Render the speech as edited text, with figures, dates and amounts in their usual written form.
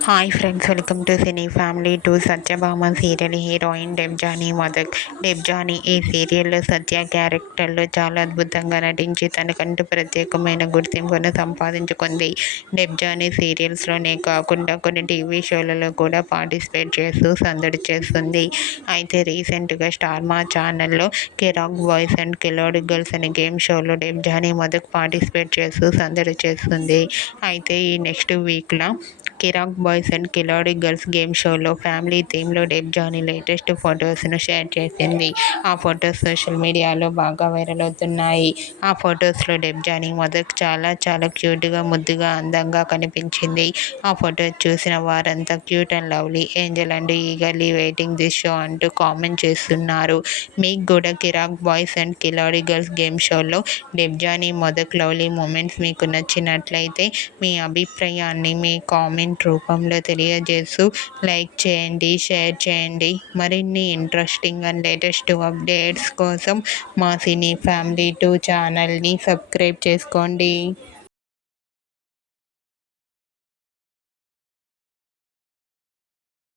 Hi friends, welcome to cine family to Satyabhama serial heroine Debjani Madak. Debjani ఈ సీరియల్లో సత్య క్యారెక్టర్లో చాలా అద్భుతంగా నటించి తనకంటూ ప్రత్యేకమైన గుర్తింపును సంపాదించుకుంది. డెబ్జానీ సీరియల్స్లోనే కాకుండా కొన్ని టీవీ షోలలో కూడా పార్టిసిపేట్ చేస్తూ సందడి చేస్తుంది. అయితే రీసెంట్గా స్టార్ మా ఛానల్లో కిరాక్ బాయ్స్ అండ్ కిలాడి గర్ల్స్ అనే గేమ్ షోలో డెబ్జానీ మదక్ పార్టిసిపేట్ చేస్తూ సందడి చేస్తుంది. అయితే ఈ నెక్స్ట్ వీక్లో కిరాక్ బాయ్స్ అండ్ కిలాడి గర్ల్స్ గేమ్ షోలో ఫ్యామిలీ థీమ్లో డెబ్జానీ లేటెస్ట్ ఫొటోస్ను షేర్ చేసింది. ఆ ఫొటోస్ సోషల్ మీడియాలో బాగా వైరల్ అవుతున్నాయి. ఆ ఫొటోస్లో డెబ్జానీ మదక్ చాలా క్యూట్గా, ముద్దుగా, అందంగా కనిపించింది. ఆ ఫొటోస్ చూసిన వారంతా cute and lovely Angel and eagerly waiting this show అంటూ కామెంట్ చేస్తున్నారు. మీకు కూడా కిరాక్ బాయ్స్ అండ్ కిలాడి గర్ల్స్ గేమ్ షోలో డెబ్జానీ మదక్ లవ్లీ మూమెంట్స్ మీకు నచ్చినట్లయితే మీ అభిప్రాయాన్ని మీ కామెంట్ రూపంలో తెలియజేస్తూ లైక్ చేయండి, షేర్ చేయండి. మరిన్ని ఇంట్రెస్టింగ్ అండ్ లేటెస్ట్ అప్డేట్స్ కోసం మా సినీ ఫ్యామిలీ 2 ఛానల్ని సబ్స్క్రైబ్ చేసుకోండి.